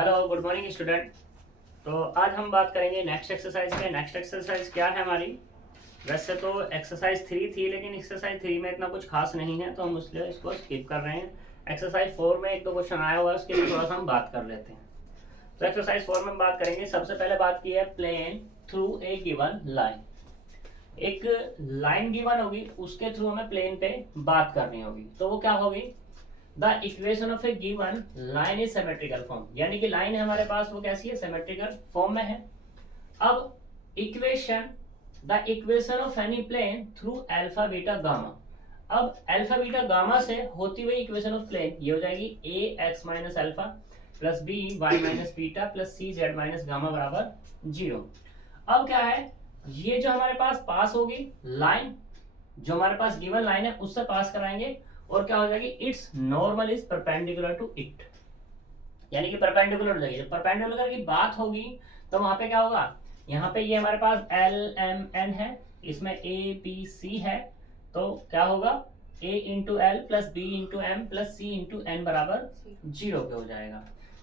Hello good morning student. तो आज हम बात करेंगे नेक्स्ट एक्सरसाइज पे। नेक्स्ट एक्सरसाइज क्या है हमारी? वैसे तो एक्सरसाइज 3 थी, लेकिन एक्सरसाइज 3 में इतना कुछ खास नहीं है, तो हम इसलिए इसको स्किप कर रहे हैं। एक्सरसाइज 4 में एक दो क्वेश्चन आया हुआ है, उसके लिए थोड़ा सा हम बात कर लेते हैं। तो एक्सरसाइज 4 में हम बात करेंगे। सबसे पहले बात की है plane through a given line. एक लाइन गिवन होगी, उसके थ्रू हमें प्लेन पे बात करनी होगी। तो वो क्या होगी? The equation of A given line is symmetrical form, यानी कि लाइन है हमारे पास, वो कैसी है? सिमेट्रिकल फॉर्म में है। अब equation, the equation of any plane through alpha beta gamma. अब अल्फा बीटा गामा से होती हुई इक्वेशन ऑफ प्लेन ये हो जाएगी a x minus alpha plus b y minus beta plus c z minus gamma बराबर 0। अब क्या है, ये जो हमारे पास होगी लाइन, जो हमारे पास गिवन लाइन है उससे पास कराएंगे, और क्या हो जाएगी? Its normal is perpendicular to it, यानी कि परपेंडिकुलर हो जाएगी। जब परपेंडिकुलर की बात होगी तो वहां पे क्या होगा? यहाँ पे ये हमारे पास एल एम एन है, इसमें ए बी सी है, तो क्या होगा? A into l plus b into m plus c into n बराबर 0 पे हो जाएगा।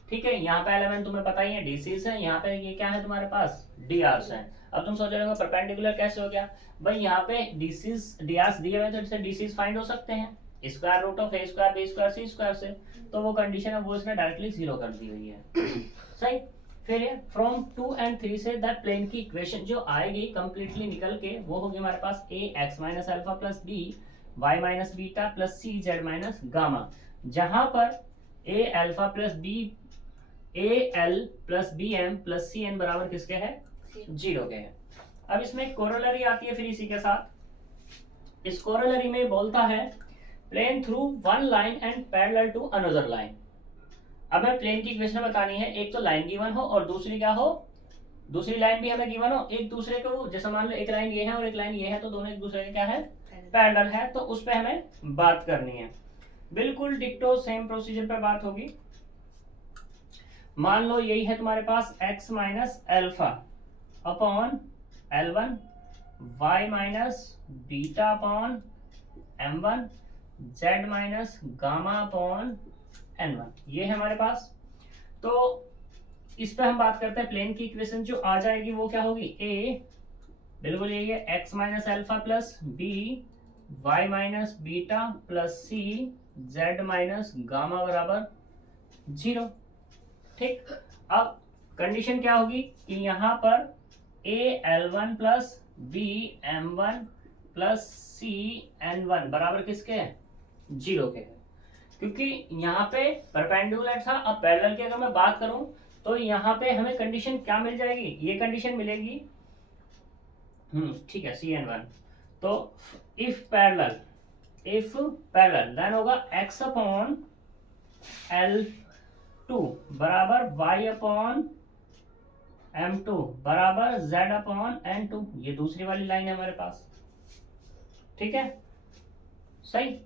ठीक है, यहाँ पे एलिमेंट तुम्हें पता ही है, डीसीज है। यहाँ पे ये क्या है तुम्हारे पास? डी आर्स है। अब तुम सोच रहे हो परपेंडिकुलर कैसे हो गया? भाई यहाँ पे डीसीज डी आर्स दिए हुए, तो इससे डीसीज फाइंड हो सकते हैं square root of a square b square c square से। तो वो कंडीशन है, वो इसने डायरेक्टली 0 कर दी हुई है। सही। फिर ये from 2 and 3 say that plane की इक्वेशन जो आएगी कंप्लीटली निकल के, वो होगी हमारे पास a x minus alpha plus b y minus beta plus c z minus gamma, जहां पर a alpha plus b a l plus b m plus c n बराबर किसके है? 0 के है। अब इसमें कोरोलरी आती है फिर इसी के साथ। इस कोरोलरी में बोलता है plane through one line and parallel to another line. अब हमें प्लेन की इक्वेशन बतानी है, एक तो लाइन गिवन हो और दूसरी क्या हो? दूसरी लाइन भी हमें गिवन हो, एक दूसरे को, जैसे मान लो एक लाइन ये है और एक लाइन ये है, तो दोनों एक दूसरे के क्या है? पैरेलल है। तो उस पर हमें बात करनी है। बिल्कुल डिक्टो सेम प्रोसीजर पे बात होगी। मान लो यही है तुम्हारे पास x minus alpha upon L1 y minus beta upon M1 z minus gamma upon N1, ये है हमारे पास। तो इस पे हम बात करते हैं। प्लेन की इक्वेशन जो आ जाएगी वो क्या होगी? a, बिल्कुल यही है, x minus alpha plus b y minus beta plus c z minus gamma बराबर 0। ठीक। अब कंडीशन क्या होगी कि यहाँ पर a l one plus b m one plus c n one बराबर किसके है? 0 के है, क्योंकि यहाँ पे परपेंडिकुलर था। अब पैरेलल की अगर मैं बात करूं तो यहाँ पे हमें कंडीशन क्या मिल जाएगी? ये कंडीशन मिलेगी, ठीक है, सी एन वन। तो इफ पैरेलल देन होगा एक्स अपॉन एल टू बराबर वाई अपॉन एम टू बराबर जेड अपॉन एन टू। ये दूसरी वाली लाइन है हमारे पास। ठीक है, सही।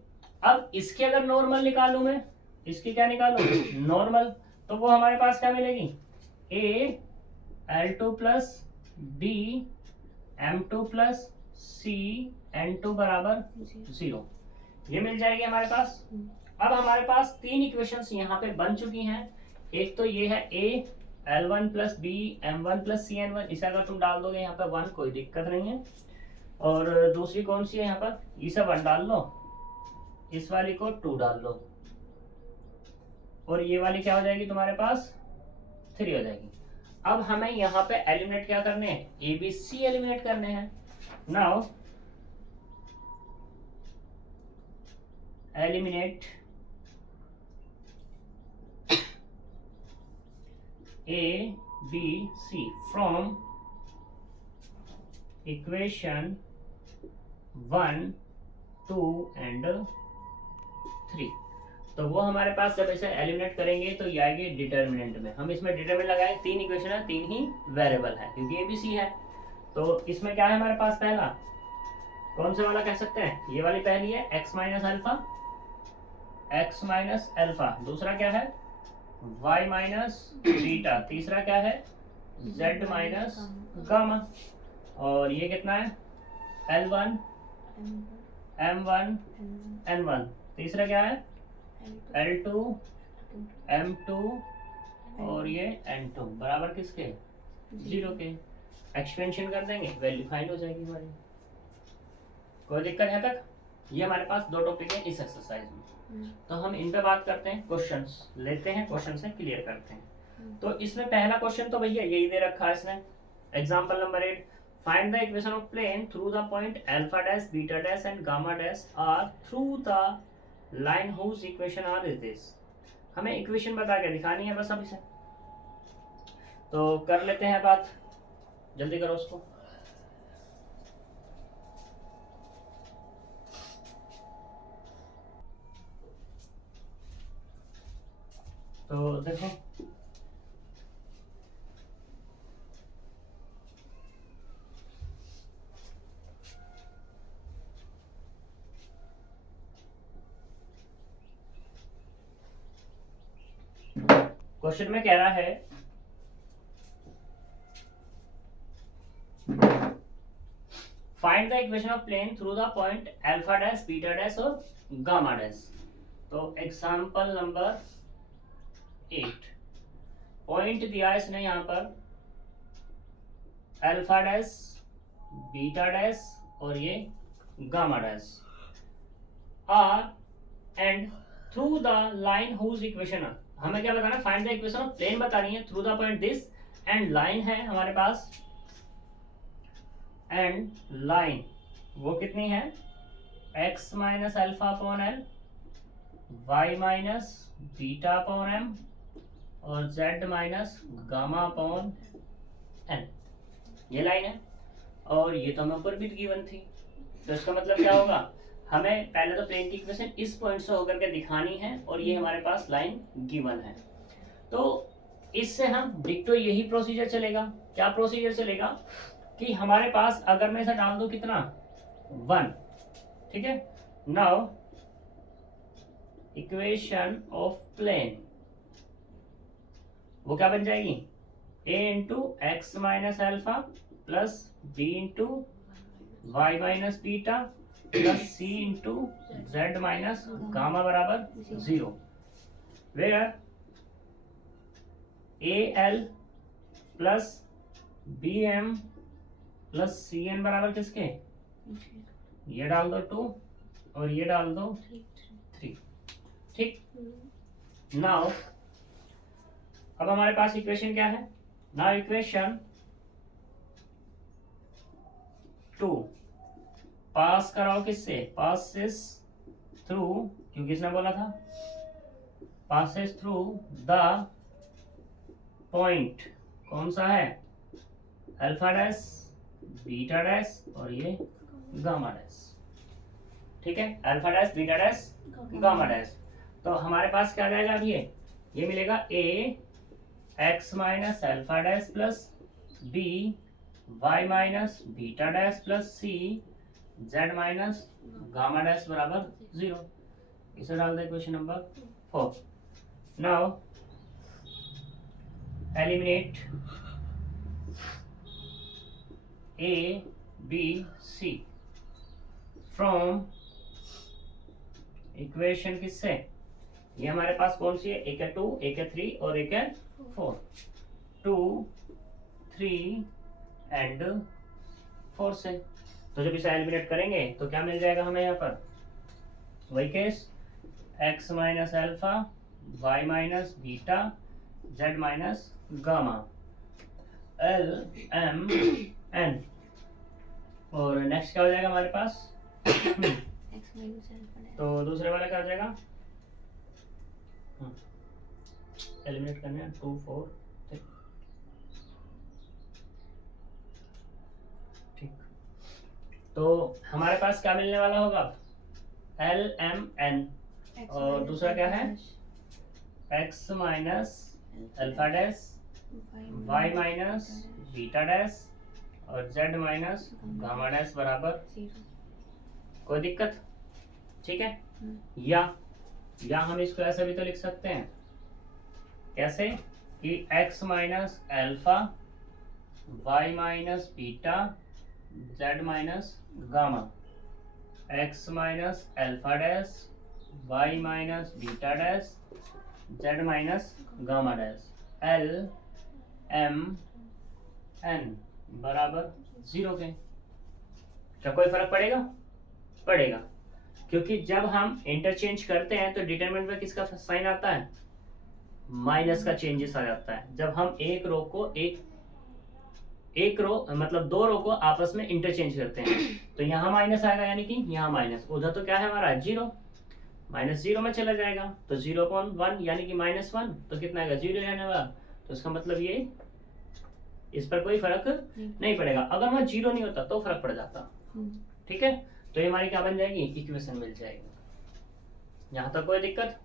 अब इसके अगर नॉर्मल निकालू मैं, इसकी क्या निकालू? नॉर्मल। तो वो हमारे पास क्या मिलेगी? A l two plus b m two plus c n two बराबर 0, ये मिल जाएगी हमारे पास। अब हमारे पास तीन इक्वेशंस यहाँ पे बन चुकी हैं। एक तो ये है a l one plus b m one plus c n one, इसे अगर तुम डाल दोगे यहाँ पे 1, कोई दिक्कत नहीं है। और दूसरी कौन सी है यहाँ पर? इसे 1 डाल लो, इस वाली को 2 डाल लो, और ये वाली क्या हो जाएगी तुम्हारे पास? 3 हो जाएगी। अब हमें यहाँ पे एलिमिनेट क्या करने हैं? ए बी सी एलिमिनेट करने हैं। Now eliminate A, B, C from equation 1, 2 and 3। तो वो हमारे पास जब इसे एलिमिनेट करेंगे तो ये आएगी डिटर्मिनेंट में। हम इसमें डिटर्मिनेंट लगाए, 3 इक्वेशन है, 3 ही वेरिएबल है, क्योंकि ए बी सी है। तो इसमें क्या है हमारे पास? पहला कौन सा वाला कह सकते हैं? ये वाली पहली है x माइनस अल्फा। दूसरा क्या है? y minus beta. तीसरा क्या है? z minus gamma. और ये कितना है? L1 M1 N1। तीसरा क्या है? L2 M2 और ये n2 बराबर किसके 0 के। एक्सपेंशन कर देंगे, वैल्यू फाइंड हो जाएगी हमारी। कोई दिक्कत है तक? ये हमारे पास दो टॉपिक है इस एक्सरसाइज में, तो हम इन पे बात करते हैं, क्वेश्चंस लेते हैं, क्वेश्चन से क्लियर करते हैं। तो इसमें पहला क्वेश्चन तो भैया यही दे रखा है इसने, example number 8, find the equation of plane through the point alpha dash beta dash and gamma dash r through the line whose equation are is this. हमें इक्वेशन बता के दिखानी है बस अभी से, तो कर लेते हैं बात, जल्दी करो उसको। तो देखो क्वेश्चन में कह रहा है find the equation of plane through the point alpha dash beta dash और गामा डैश। तो एग्जांपल नंबर 8, पॉइंट दिया है इसने यहाँ पर अल्फा डैश बीटा डैश और ये gamma dash r and through the line whose equation are. हमें क्या बताना, find the equation of plane बतानी है through the point this, and line है हमारे पास, एंड लाइन वो कितनी है x minus alpha upon l, y minus beta upon m और z minus gamma upon n, ये लाइन है। और ये तो हमें ऊपर भी गिवन थी, तो इसका मतलब क्या होगा, हमें पहले तो प्लेन की इक्वेशन इस पॉइंट से होकर के दिखानी है और ये हमारे पास लाइन गिवन है। तो इससे हम डिक्टो यही प्रोसीजर चलेगा। क्या प्रोसीजर चलेगा कि हमारे पास अगर मैं इसे डाल दूं कितना 1, ठीक है। नाउ इक्वेशन ऑफ प्लेन वो क्या बन जाएगी, a into x minus alpha plus b into y minus beta plus c into z minus gamma बराबर 0, where al plus bm plus cn बराबर किसके, ये डाल दो 2 और ये डाल दो 3, ठीक। नाउ अब हमारे पास इक्वेशन क्या है, नाउ इक्वेशन 2 पास कराओ किससे, पासेस थ्रू, क्योंकि इसने बोला था पासेस थ्रू द पॉइंट, कौन सा है अल्फा डैश बीटा डैश और ये गामा डैश, ठीक है। Alpha dash beta dash gamma dash, तो हमारे पास क्या आ जाएगा अब ये मिलेगा a x minus alpha dash plus b y minus beta dash plus c z minus gamma dash बराबर 0। इसे डाल दे question number 4। Now eliminate a b c from equation किससे, ये हमारे पास कौन सी है, एक है 2, एक है 3 और एक है 4, 2 3 एंड 4 से। तो जब इसे एलिमिनेट करेंगे तो क्या मिल जाएगा हमें यहाँ पर, वही case x minus alpha y minus beta z minus gamma l m n, और नेक्स्ट क्या हो जाएगा हमारे पास तो दूसरे वाला क्या हो जाएगा, एलिमिनेट करने 2 4 3, ठीक। तो हमारे पास क्या मिलने वाला होगा एल एम एन, और दूसरा क्या है x minus alpha dash y minus beta dash और जेड माइनस गामा डैश बराबर 0। कोई दिक्कत, ठीक है। या हम इसको ऐसे भी तो लिख सकते हैं, कैसे कि x minus alpha y minus beta z minus gamma, x minus alpha dash y minus beta dash z minus gamma dash. L M N बराबर 0 के। क्या कोई फर्क पड़ेगा? पड़ेगा, क्योंकि जब हम इंटरचेंज करते हैं तो डिटरमिनेंट में किसका साइन आता है? माइनस का चेंजेस आ जाता है। जब हम एक रो को एक रो मतलब दो रो को आपस में इंटरचेंज करते हैं तो यहाँ माइनस आएगा, यानी कि यहाँ माइनस, उधर तो क्या है हमारा 0, माइनस 0 में चला जाएगा तो 0.1 यानी कि -1, तो कितना आएगा? 0 रहने वाला। तो इसका मतलब ये इस पर कोई फर्क नहीं पड़ेगा। अगर वहाँ 0 नहीं होता तो फर्क पड़ जाता। ठीक है, तो ये हमारी क्या बन जाएगी? इक्वेशन मिल जाएगी। यहाँ तक कोई दिक्कत?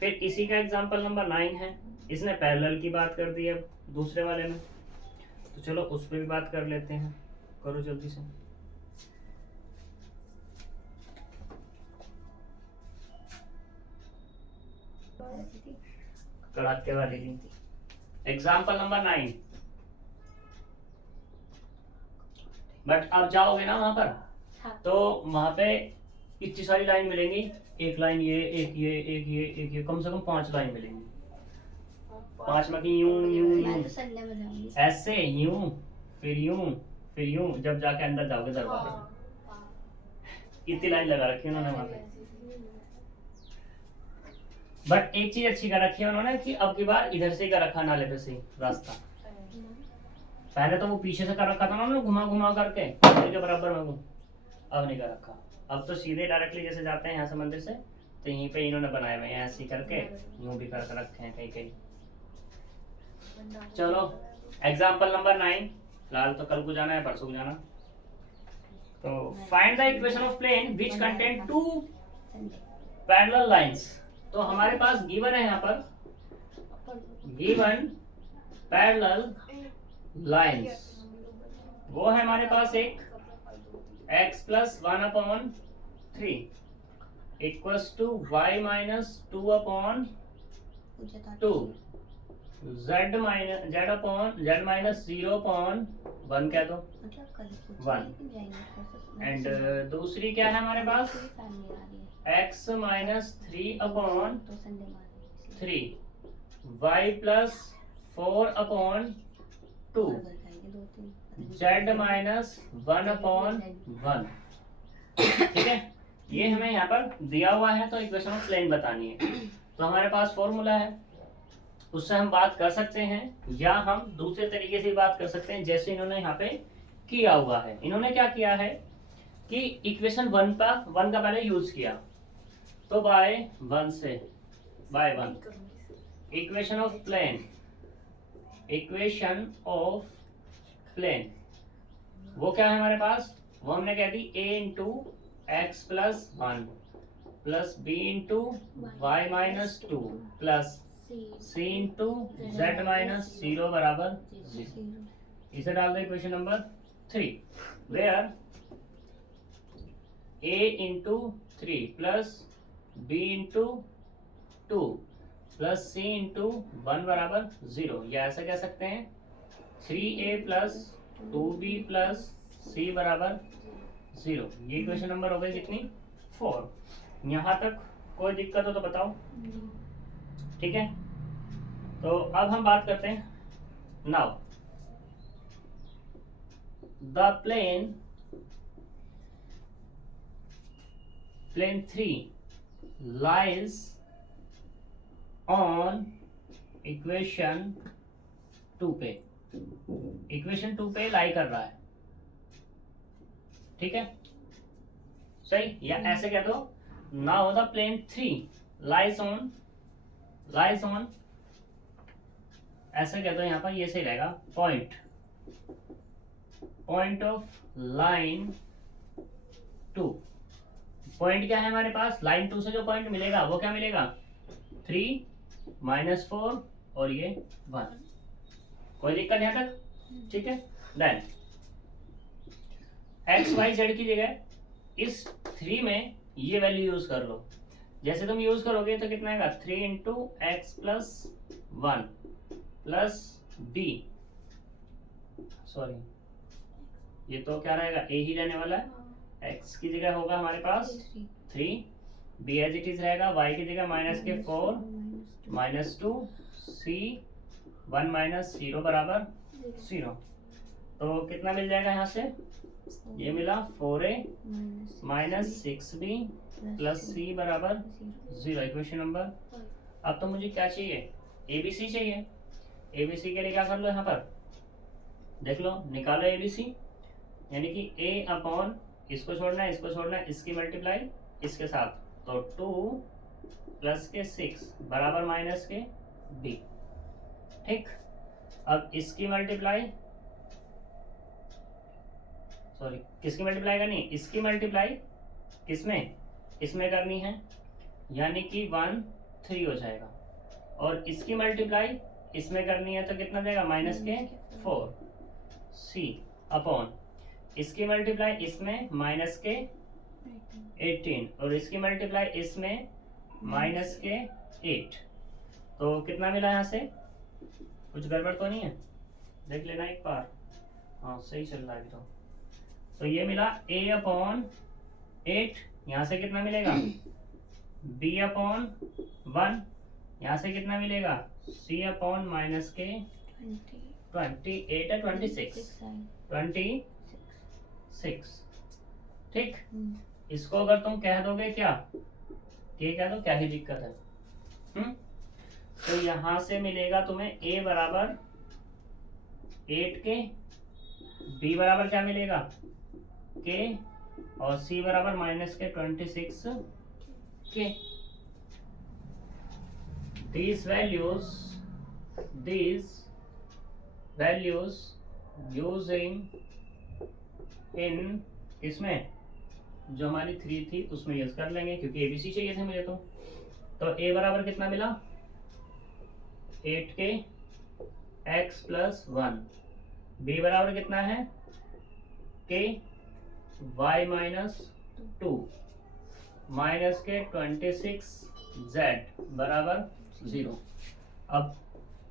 फिर इसी का एग्जांपल नंबर 9 है। इसने पैरेलल की बात कर दी है दूसरे वाले में, तो चलो उस पर भी बात कर लेते हैं। करो जल्दी से। कड़ाके वाली थी। Example number 9। बट आप जाओगे ना वहां पर, तो वहां पे इतनी सारी लाइन मिलेंगी। एक लाइन ये, एक ये, एक ये, एक ये, कम से कम 5 लाइन मिलेंगी। 5 में यूं यूं यूं ऐसे, यूं फिर यूं फिर यूं, जब जाके अंदर जाओगे दरबार में। इतनी लाइन लगा रखी है उन्होंने वहां पे। बट एक चीज अच्छी कर रखी है उन्होंने कि अब की बार इधर से ही कर रखा नाले पे से रास्ता। पहले तो वो पीछे से कर रखा था उन्होंने, घुमा घुमा करके मंदिर के बराबर में वो, अब नहीं कर रखा। अब तो सीधे डायरेक्टली जैसे जाते हैं यहाँ से मंदिर से, तो यहीं पे इन्होंने बनाए हुए हैं ऐसे करके, यूं भी कर रखे हैं कहीं कहीं। चलो एग्जाम्पल नंबर 9। फिलहाल तो कल को जाना है, परसों को जाना। तो find the equation of plane which contain 2 parallel lines. तो हमारे पास गिवन है यहाँ पर, गिवन पैरेलल लाइंस, वो है हमारे पास एक x + 1/3 equals to y - 2/2, z - 0/1 कह दो 1। एंड दूसरी क्या है हमारे पास? x - 3/3 y + 4/2 z - 1/1। ठीक है, ये हमें यहाँ पर दिया हुआ है, तो इक्वेशन ऑफ प्लेन बतानी है। तो हमारे पास फॉर्मूला है, उससे हम बात कर सकते हैं, या हम दूसरे तरीके से बात कर सकते हैं जैसे इन्होंने यहाँ पे किया हुआ है। इन्होंने क्या किया है कि इक्वेशन 1 का पहले यूज किया, तो बाय 1 इक्वेशन ऑफ प्लेन, वो क्या है हमारे पास? वो हमने कह दी a × x + 1 + b × y - 2 + c × z - 0 बराबर 0। इसे डाल दो equation number 3, where a × 3 + b × 2 + c × 1 बराबर 0। या ऐसा कह सकते हैं 3a + 2b + c बराबर 0। ये इक्वेशन नंबर हो गई कितनी? 4। यहाँ तक कोई दिक्कत हो तो बताओ। ठीक है, तो अब हम बात करते हैं। Now the plane 3 lies on equation 2 पे। इक्वेशन 2 पे लाई कर रहा है, ठीक है, सही। या ऐसे कह दो, now the plane 3 lies on, ऐसे कह दो यहाँ पर, ये सही रहेगा, पॉइंट ऑफ लाइन 2। पॉइंट क्या है हमारे पास? लाइन 2 से जो पॉइंट मिलेगा वो क्या मिलेगा? 3 - 4 और ये 1। कोई दिक्कत यहाँ तक? ठीक है, देन x y z की जगह इस 3 में ये वैल्यू यूज कर लो। जैसे तुम यूज करोगे तो कितना आएगा? 3 × x + 1 + b, सॉरी ये तो क्या रहेगा? a ही रहने वाला है। x की जगह होगा हमारे पास 3, b एज इट इज रहेगा, y की जगह -4 -2 C 1 - 0 बराबर 0। तो कितना मिल जाएगा यहाँ से? ये मिला 4A - 6B प्लस C बराबर 0। Equation number. अब तो मुझे क्या चाहिए? ABC चाहिए। ABC के लिए क्या कर लो, यहाँ पर देख लो, निकालो ABC, यानी कि A अपॉन इसको छोड़ना है, इसको छोड़ना है, इसकी मल्टीप्लाई इसके साथ, तो 2 प्लस के 6 बराबर माइनस के B। ठीक, अब इसकी मल्टीप्लाई, सॉरी किसकी मल्टीप्लाई करनी? इसकी मल्टीप्लाई किसमें? इसमें करनी है, यानी कि 1 3 हो जाएगा, और इसकी मल्टीप्लाई इसमें करनी है, तो कितना देगा? माइनस के 4 C अपॉन इसकी मल्टीप्लाई इसमें माइनस के 18, और इसकी मल्टीप्लाई इसमें माइनस के 8। तो कितना मिला यहाँ से? कुछ गड़बड़ तो नहीं है? देख लेना एक बार। हाँ सही चल रहा है अभी तो ये मिला A अपॉन 8, यहाँ से कितना मिलेगा? B अपॉन 1, यहाँ से कितना मिलेगा? C अपॉन माइनस के 28 है 26। ठीक, इसको अगर तुम कह दोगे क्या, ये कह दो, क्या ही दिक्कत है? तो यहाँ से मिलेगा तुम्हें A बराबर 8 के, B बराबर क्या मिलेगा? के, और C बराबर माइनस के 26 के। These values using in इसमें जो हमारी 3 थी उसमें यूज कर लेंगे, क्योंकि ABC चाहिए थे मुझे। तो A बराबर कितना मिला? 8 के x प्लस 1। B बराबर कितना है? के y माइनस 2 माइनस के 26 z बराबर 0। अब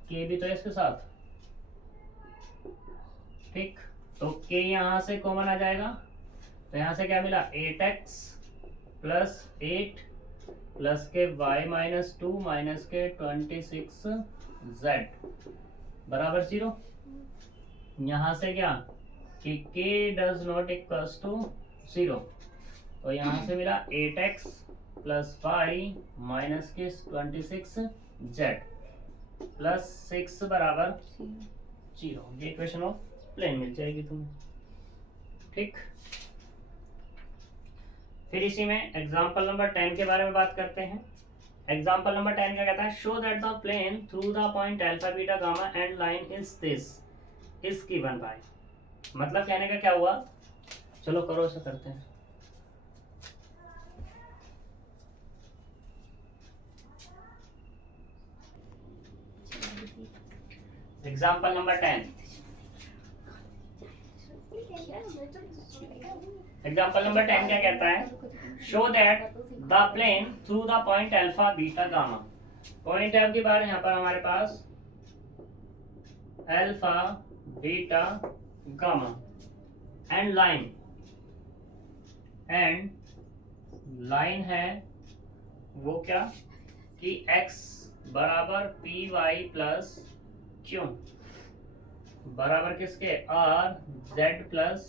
k भी तो इसके साथ, ठीक, तो k यहाँ से कॉमन आ जाएगा, तो यहाँ से क्या मिला? 8x plus 8 plus k y minus 2 minus k 26z बराबर 0। यहाँ से क्या कि k does not equals to 0, तो यहाँ से मिला 8x plus 5 minus k 26z plus 6 बराबर 0। ये इक्वेशन ऑफ प्लेन मिल जाएगी तुम्हें। ठीक, फिर इसी में एग्जांपल नंबर 10 के बारे में बात करते हैं। एग्जांपल नंबर 10 क्या कहता है? Show that the plane through the point alpha beta gamma and line is this is given by. मतलब कहने का क्या हुआ, चलो करो ऐसा करते हैं। एग्जांपल नंबर 10, एग्जांपल नंबर 10 क्या कहता है? Show that the plane through the point alpha beta gamma. Point f की बार यहाँ पर हमारे पास alpha beta gamma and line है वो क्या कि x बराबर पी वाई प्लस क्यू बराबर किसके? आर जेड प्लस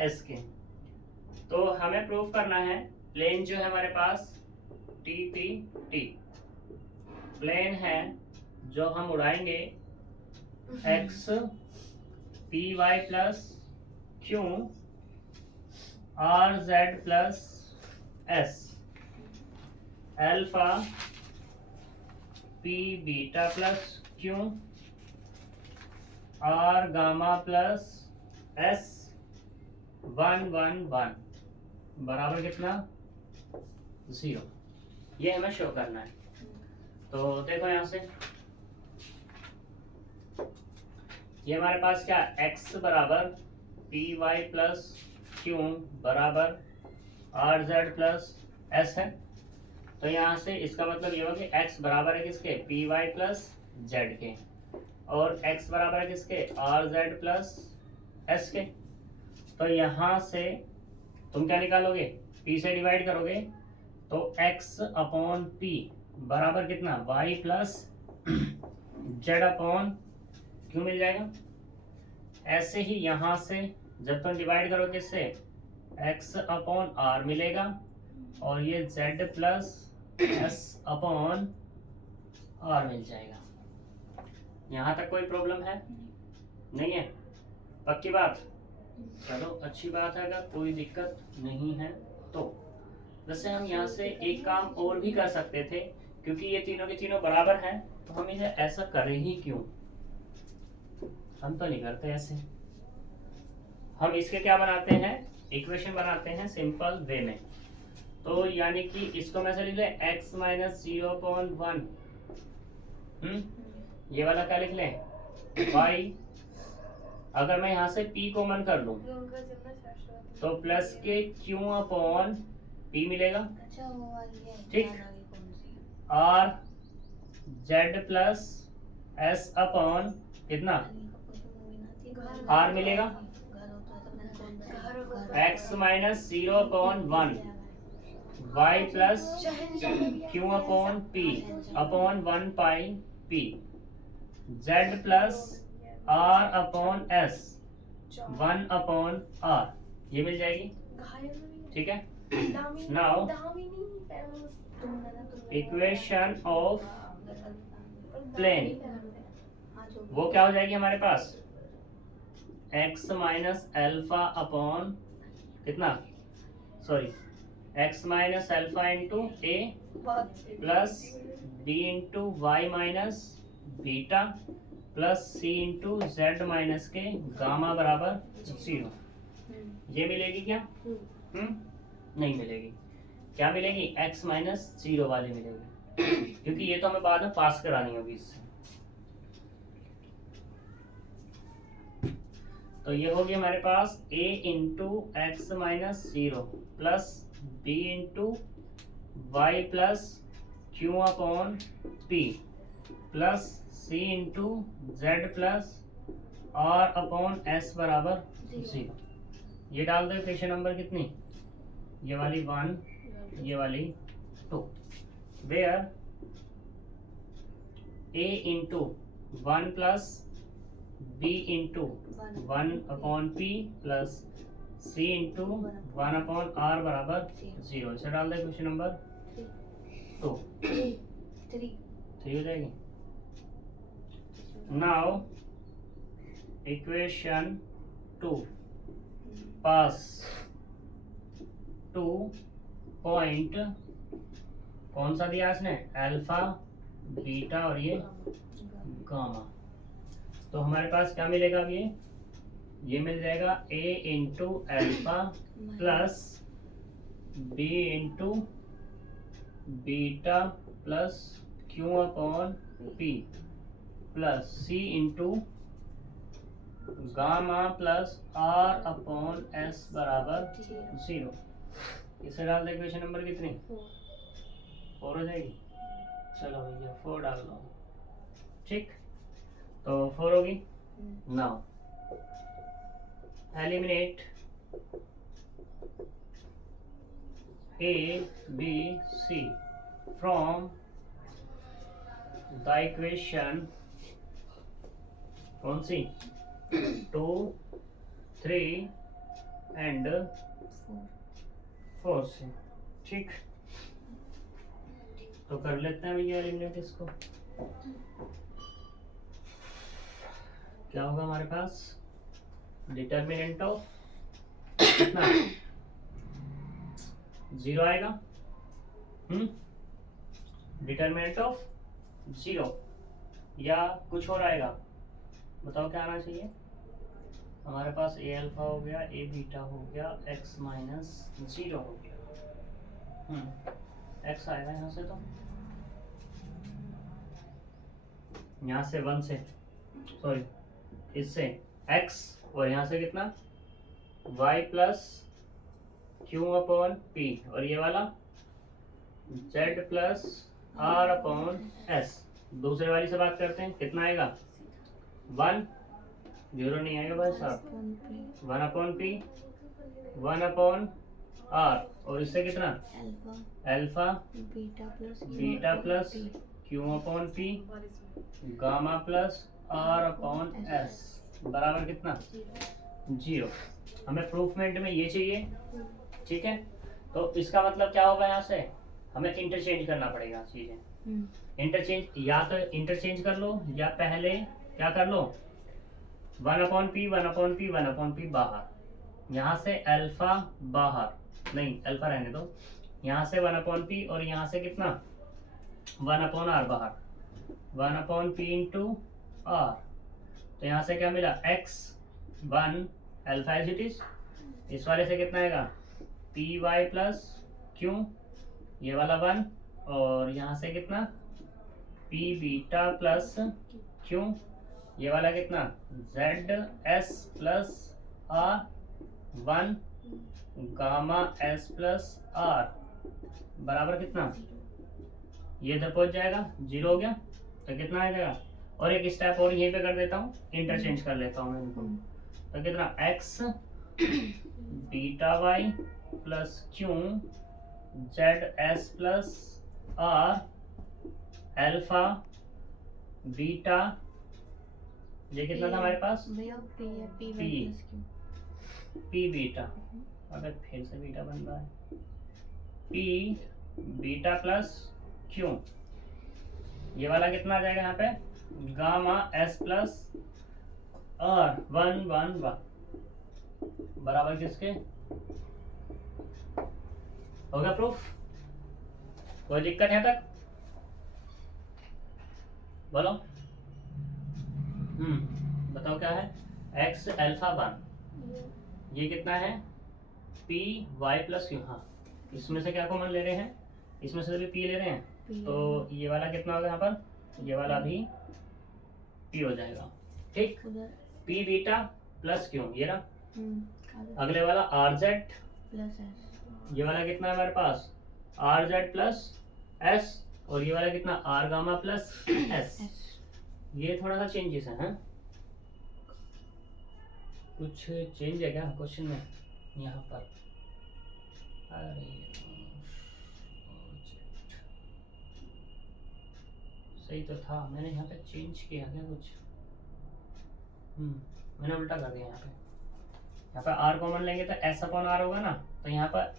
एस के। तो हमें प्रूव करना है प्लेन जो है हमारे पास टी टी टी प्लेन है जो हम उड़ाएंगे x p y plus q r z plus s alpha p beta plus q r gamma plus s 1 1 1 बराबर कितना? 0। ये हमें शो करना है। तो देखो यहां से ये हमारे पास क्या x बराबर पी वाई प्लस क्यू बराबर आर जेड प्लस एस है। तो यहाँ से इसका मतलब ये होगा कि x बराबर है किसके? पी वाई प्लस जेड के, और x बराबर है किसके? आर जेड प्लस एस के। तो यहाँ से तुम क्या निकालोगे? p से डिवाइड करोगे तो x अपॉन p बराबर कितना y प्लस जेड अपॉन क्यों मिल जाएगा। ऐसे ही यहाँ से जब तुम डिवाइड करो किससे x अपॉन r मिलेगा और ये z plus s upon r मिल जाएगा। यहाँ तक कोई प्रॉब्लम है नहीं है, पक्की बात। चलो अच्छी बात है, अगर कोई दिक्कत नहीं है तो वैसे हम यहाँ से एक काम और भी कर सकते थे, क्योंकि ये तीनों के तीनों बराबर हैं तो हम इन्हें ऐसा करें ही क्यों। हम तो नहीं करते ऐसे, हम इसके क्या बनाते हैं इक्वेशन बनाते हैं सिंपल वे में। तो यानी कि इसको मैं लिख लें x माइनस 0.1, ये वाला क्या लिख लें y। अगर मैं यहाँ से p कॉमन कर लूं तो प्लस के q अपॉन p मिलेगा। ठीक, r z plus s upon कितना r मिलेगा x minus 0.1 y plus q upon p upon 1 पाई p z plus r upon s 1 upon r, ये मिल जाएगी। ठीक है, नाउ इक्वेशन ऑफ प्लेन वो क्या हो जाएगी हमारे पास x माइनस एल्फा अपॉन कितना sorry x minus alpha into a plus b into y minus beta plus c into z minus के गामा बराबर 0। ये मिलेगी क्या? नहीं मिलेगी। क्या मिलेगी? x माइनस 0 वाली मिलेगी, क्योंकि ये तो हमें बाद में पास करानी होगी इससे। तो ये होगी हमारे पास a into x minus 0 plus b into y plus q upon p plus c into z plus r upon s बराबर 0। ये डाल दो इक्वेशन नंबर कितनी, ये वाली 1 ये वाली 2, where a into 1 plus b into 1 upon p plus c into 1 upon r बराबर 0। इसे डाल दे क्वेश्चन नंबर 2, 3 हो जाएगी। नाउ इक्वेशन 2 पास 2 पॉइंट कौन सा दिया इसने, अल्फा बीटा और ये गामा। तो हमारे पास क्या मिलेगा अब ये मिल जाएगा a into alpha plus b into beta plus q upon p plus c into gamma plus r upon s बराबर 0। इसे डाल दे इक्वेशन नंबर कितनी, 4 हो जाएगी। चलो भैया 4 डाल दो, ठीक, तो 4 होगी। Now eliminate a b c from the equation कौन सी 2 3 एंड 4 से। ठीक, तो कर लेते हैं भैया एलिमिनेट इसको। क्या होगा हमारे पास, डिटर्मिनेंट ऑफ कितना 0 आएगा, डिटर्मिनेंट ऑफ 0 या कुछ और आएगा, बताओ क्या आना चाहिए। हमारे पास a अल्फा हो गया, a बीटा हो गया, x माइनस 0 हो गया, x आएगा यहाँ से, तो यहाँ से 1 से सॉरी इससे x और यहाँ से कितना y plus q upon p और ये वाला z plus r upon s। दूसरे वाली से बात करते हैं, कितना आएगा 1, 0 नहीं आएगा भाई साहब, 1 अपॉन p 1 अपॉन आर, और इससे कितना alpha beta plus q upon p gamma plus r upon s बराबर कितना 0। हमें प्रूफमेंट में ये चाहिए, ठीक है। तो इसका मतलब क्या होगा, यहाँ से हमें इंटरचेंज करना पड़ेगा चीजें। इंटरचेंज या तो इंटरचेंज कर लो या पहले क्या कर लो 1 upon P 1 upon P 1 upon P बाहर, यहाँ से अल्फा बाहर, नहीं अल्फा रहने दो, यहाँ से 1 अपॉन पी और यहाँ से कितना 1 अपॉन आर बाहर, 1 अपॉन पी इंटू आर। तो यहाँ से क्या मिला x1 alpha as it is, इस वाले से कितना आएगा पी वाई प्लस क्यू ये वाला 1, और यहाँ से कितना पी बीटा प्लस क्यू ये वाला कितना z s plus r 1 gamma s plus r बराबर कितना, ये इधर पहुंच जाएगा 0 हो गया। तो कितना आ जाएगा, और एक स्टेप और यहीं पे कर देता हूँ, इंटरचेंज कर लेता हूँ मैं इनको। तो कितना x beta y plus q z s plus r alpha beta, ये कितना था हमारे पास पी बीटा, अगर फिर से बीटा बन रहा है पी बीटा प्लस क्यू ये वाला कितना आ जाएगा यहाँ पे गामा एस प्लस आर 1 1 1 बराबर किसके हो गया प्रूफ। कोई दिक्कत है तक बोलो। बताओ क्या है एक्स अल्फा 1 ये कितना है पी वाई प्लस क्यू, हाँ इसमें से क्या कॉमन ले रहे हैं, इसमें से भी पी ले रहे हैं, तो ये वाला कितना होगा यहाँ पर, ये वाला भी पी हो जाएगा, ठीक। पी बीटा प्लस क्यू ये रहा, अगले वाला आर जेड प्लस एस, ये वाला कितना है हमारे पास आर जेड प्लस एस, और ये वाला कितना आर गामा प्लस एस। ये थोड़ा सा चेंजेस है, कुछ चेंज है क्या क्वेश्चन में यहाँ पर, अरे सही तो था, मैंने यहाँ पे चेंज किया क्या कुछ, मैंने उल्टा कर दिया यहाँ पे आर कॉमन लेंगे तो एस अपॉन आर होगा ना, तो यहाँ पर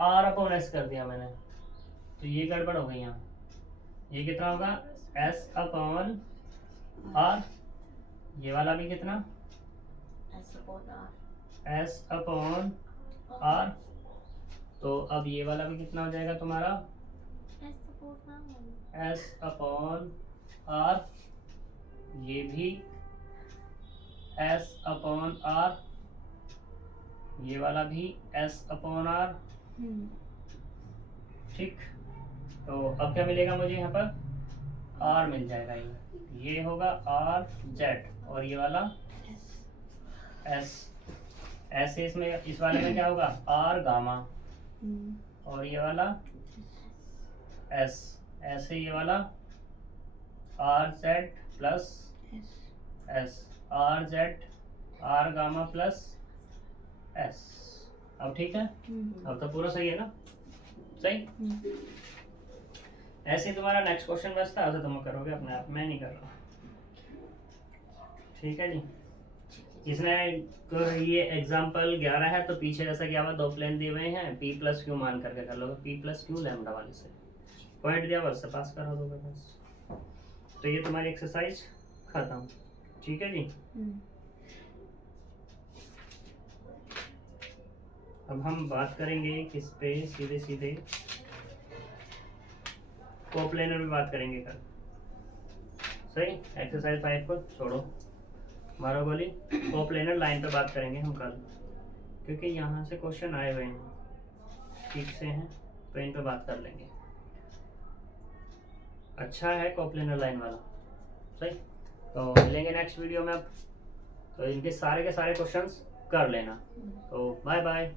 आर अपॉन एस कर दिया मैंने, तो ये गड़बड़ हो गई यहाँ। ये कितना होगा एस अपॉन आर, ये वाला भी कितना एस अपॉन आर, तो अब ये वाला भी कितना हो जाएगा तुम्हारा एस अपॉन आर, ये भी एस अपॉन आर, ये वाला भी एस अपॉन आर, ठीक। तो अब क्या मिलेगा मुझे यहाँ पर आर मिल जाएगा, ये होगा आर जेड और ये वाला एस, ऐसे इसमें इस वाले में क्या होगा आर गामा और ये वाला एस, ऐसे ये वाला r z plus s, r z r gamma plus s. अब ठीक है, अब तो पूरा सही है ना, सही। ऐसे ही तुम्हारा नेक्स्ट क्वेश्चन बचता है, तो तुम करोगे अपने आप, मैं नहीं कर रहा, ठीक है जी। इसने ये एग्जाम्पल 11 है, तो पीछे जैसा कि हमें 2 प्लेन दिए हुए हैं, पी प्लस क्यू मान करके कर लोगे, पी प्लस क्यू लैम्डा वाले से पॉइंट दिया बस से पास करा दोगे बस। तो ये तुम्हारी एक्सरसाइज खत्म, ठीक है जी। अब हम बात करेंगे किस पे, सीधे सीधे कोप्लेनर में बात करेंगे कल, सही। एक्सरसाइज 5 को छोड़ो, मारो गोली, कोप्लेनर लाइन पे बात करेंगे हम कल, क्योंकि यहाँ से क्वेश्चन आए हुए हैं ठीक से हैं, तो इन पे बात कर लेंगे। अच्छा है कोप्लेनर लाइन वाला, सही। तो मिलेंगे नेक्स्ट वीडियो में अब, तो इनके सारे के सारे क्वेश्चंस कर लेना। तो बाय बाय।